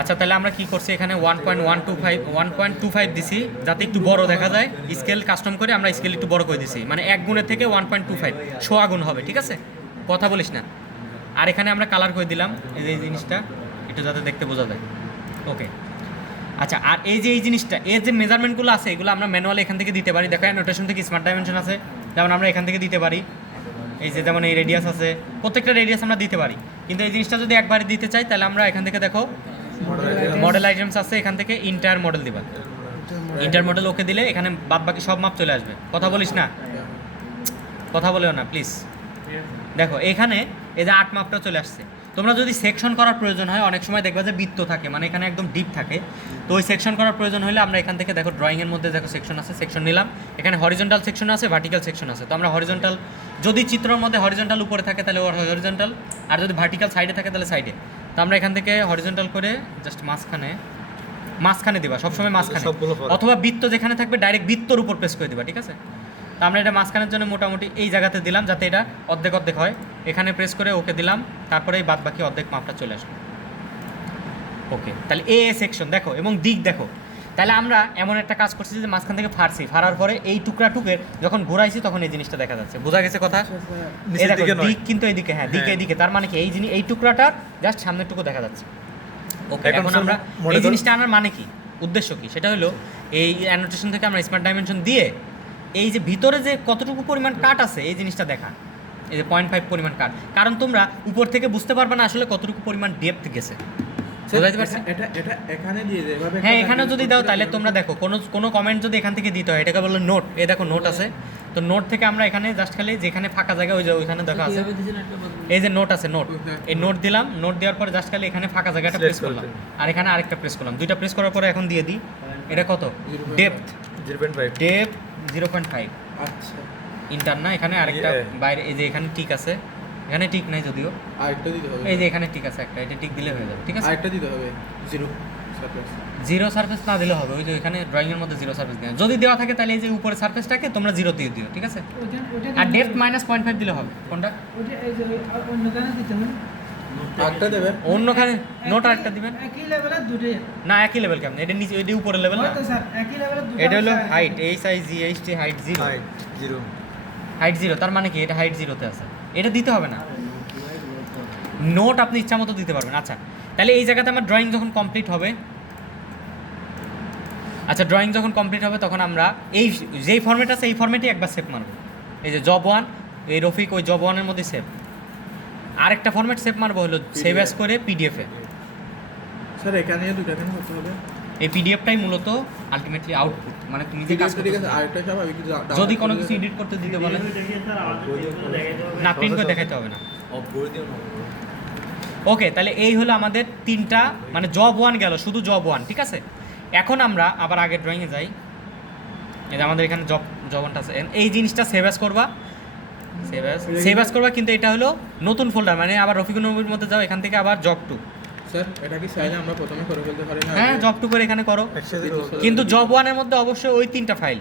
আচ্ছা তাহলে আমরা কি করছি এখানে 1.125 দিছি যাতে একটু বড় দেখা যায়। স্কেল কাস্টম করে আমরা স্কেল একটু বড় করে দিছি, মানে 1 গুণের থেকে 1.25 সোয়া গুণ হবে, ঠিক আছে? কথা বলিস না। আর এখানে আমরা কালার করে দিলাম এই যে এই জিনিসটা একটু যাতে দেখতে বোঝা যায়। ওকে আচ্ছা, আর এই যে এই জিনিসটা এর যে মেজারমেন্টগুলো আছে এগুলো আমরা ম্যানুয়ালি এখান থেকে দিতে পারি। দেখো নোটেশন থেকে স্মার্ট ডাইমেনশন আছে, যেমন আমরা এখান থেকে দিতে পারি। এই যে যেমন এই রেডিয়াস আছে, প্রত্যেকটা রেডিয়াস আমরা দিতে পারি, কিন্তু এই জিনিসটা যদি একবারে দিতে চাই তাহলে আমরা এখান থেকে দেখো মডেল আইটেমস আছে, এখান থেকে ইন্টার মডেল দিবা। ইন্টার মডেল ওকে দিলে এখানে বাদ বাকি সব মাপ চলে আসবে। কথা বলিস না, কথা বলেও না প্লিজ। দেখো এখানে এই যে 8 মাপটা চলে আসছে। তোমরা যদি সেকশন করার প্রয়োজন হয়, অনেক সময় দেখবা যে বৃত্ত থাকে, মানে এখানে একদম ডিপ থাকে, তো ওই সেকশন করার প্রয়োজন হলে আমরা এখান থেকে দেখো ড্রয়িংয়ের মধ্যে দেখো সেকশন আছে, সেকশন নিলাম। এখানে হরিজন্টাল সেকশন আছে, ভার্টিক্যাল সেকশন আছে। তো আমরা হরিজন্টাল, যদি চিত্রের মধ্যে হরিজন্টাল উপরে থাকে তাহলে হরিজন্টাল, আর যদি ভার্টিক্যাল সাইডে থাকে তাহলে সাইডে। তো আমরা এখান থেকে হরিজন্টাল করে জাস্ট মাঝখানে দিবা, সবসময় মাঝখানে, অথবা বৃত্ত যেখানে থাকবে ডাইরেক্ট বৃত্তর উপর প্রেস করে দিবা, ঠিক আছে? তো আমরা এটা মাঝখানের জন্য মোটামুটি এই জায়গাতে দিলাম যাতে এটা অর্ধেক অর্ধেক হয়। এখানে প্রেস করে ওকে দিলাম, তারপরে এই বাদ বাকি অর্ধেক মাপটা চলে আসলো। ওকে, তাহলে এ সেকশন দেখো এবং দিক দেখো। তাহলে আমরা এমন একটা কাজ করছি যে মাঝখান থেকে ফাড়ার পরে এই টুকরাটুকের যখন ঘোরাইছি তখন এই জিনিসটা দেখা যাচ্ছে। বোঝা গেছে কথা? এই দেখো দিক কিন্তু এইদিকে, হ্যাঁ দিকে এইদিকে, তার মানে কি এই জিনিস এই টুকরাটার জাস্ট সামনের টুকু দেখা যাচ্ছে। ওকে, এখন আমরা এই জিনিসটা আনার মানে কি, উদ্দেশ্য কি, সেটা হলো এই অ্যানোটেশন থেকে আমরা স্মার্ট ডাইমেনশন দিয়ে এই যে ভিতরে যে কতটুকু পরিমাণ কাট আছে এই জিনিসটা দেখা। এই যে 0.5 পরিমাণ কাট, কারণ তোমরা উপর থেকে বুঝতে পারবে না আসলে কতটুকু পরিমাণ ডেপথ গেছে। বুঝাইতে পারছি? এটা এখানে দিয়ে দেয় এভাবে। হ্যাঁ, এখানেও যদি দাও তাহলে তোমরা দেখো কোনো কমেন্ট যদি এখান থেকে দিতে হয়, এটাকে বলো নোট। এই দেখো নোট আছে, তো নোট থেকে আমরা এখানে জাস্ট খালি যেখানে ফাঁকা জায়গা ওই যে ওইখানে দেখা আছে, এই যে নোট আছে, নোট, এই নোট দিলাম। নোট দেওয়ার পরে জাস্ট খালি এখানে ফাঁকা জায়গাটা প্রেস করলাম, আর এখানে আরেকটা প্রেস করলাম। দুইটা প্রেস করার পরে এখন দিয়ে দিই এটা কত ডেপথ 0.5। আচ্ছা, ইন্টার না, এখানে আরেকটা বাইরে, এই যে এখানে টিক আছে, এখানে টিক নাই যদিও, আরেকটা দিতে হবে। এই যে এখানে টিক আছে একটা, এটা টিক দিলে হয়ে যাবে, ঠিক আছে? আরেকটা দিতে হবে জিরো সারফেস। জিরো সারফেস না দিলে হবে, ওই যে এখানে ড্রয়িং এর মধ্যে জিরো সারফেস দেওয়া, যদি দেওয়া থাকে তাহলে এই যে উপরের সারফেসটাকে তোমরা জিরো দিয়ে দিও, ঠিক আছে? আর ডেপথ -0.5 দিলে হবে। কোনটা? ওটা এই যে অন্য গানে দিতে হবে। আরেকটা দেবে অন্যখানে নোট আরেকটা দিবেন একই লেভেলের দুটোই। না, একই লেভেল কেমন? এটা নিচে, এটা উপরের লেভেল না, হয়তো স্যার একই লেভেলের দুটো। এটা হলো height, H I G H T, height 0, height 0, তার মানে কি এটা হাইট 0-তে আছে, এটা দিতে হবে না। নোট আপনি ইচ্ছা মতো দিতে পারবেন। আচ্ছা, তাহলে এই জায়গাতে আমার ড্রয়িং যখন কমপ্লিট হবে, আচ্ছা ড্রয়িং যখন কমপ্লিট হবে তখন আমরা এই যেই ফরম্যাট আছে এই ফরম্যাটে একবার সেভ মারব। এই যে জব 1, এই রফিক ওই জব 1-এর মধ্যে সেভ। আরেকটা ফরম্যাট সেভ মারবো হলো সেভ অ্যাজ করে পিডিএফে। স্যার এখানে দুটো কেন করতে হবে? এই পিডিএফটাই মূলত আলটিমেটলি আউটপুট, মানে তুমি যে কাজ করতে, ঠিক আছে। আরেকটা সব আমি কি যদি কোনো কিছু এডিট করতে দিতে বলে না, প্রিন্ট করে দেখাইতে হবে না। ওকে, তাহলে এই হলো আমাদের তিনটা, মানে জব 1 গেল, শুধু জব 1, ঠিক আছে? এখন আমরা আবার আগের ড্রয়িংয়ে যাই। এই যে আমাদের এখানে জব 1টা আছে, এই জিনিসটা সেভ অ্যাজ করবা, সেভ অ্যাজ করবা, কিন্তু এটা হলো নতুন ফোল্ডার, মানে আবার রফিকুল নবীর মধ্যে যাও, এখান থেকে আবার জব 2। স্যার এটা কি চাইলে আমরা প্রথমে করে ফেলতে পারি না? হ্যাঁ, জব 2 করে এখানে করো, কিন্তু জব 1-এর মধ্যে অবশ্যই ওই 3টা ফাইল,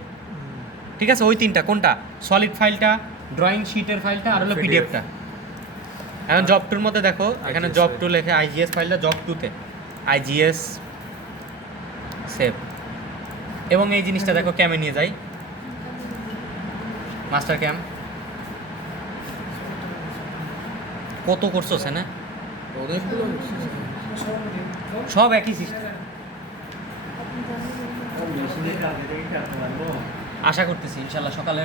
ঠিক আছে? ওই 3টা কোনটা? সলিড ফাইলটা, ড্রয়িং শিটের ফাইলটা, আর হলো পিডিএফটা। এখন জব 2-এর মধ্যে দেখো এখানে জব 2 লেখে, আইজিএস ফাইলটা জব 2-তে, আইজিএস সেভ। এবং এই জিনিসটা দেখো ক্যামে নিয়ে যাই, মাস্টার ক্যাম। কত করছো না, অনেকগুলো সব একই সিস্টেম। আশা করতেছি ইনশাল্লাহ সকালে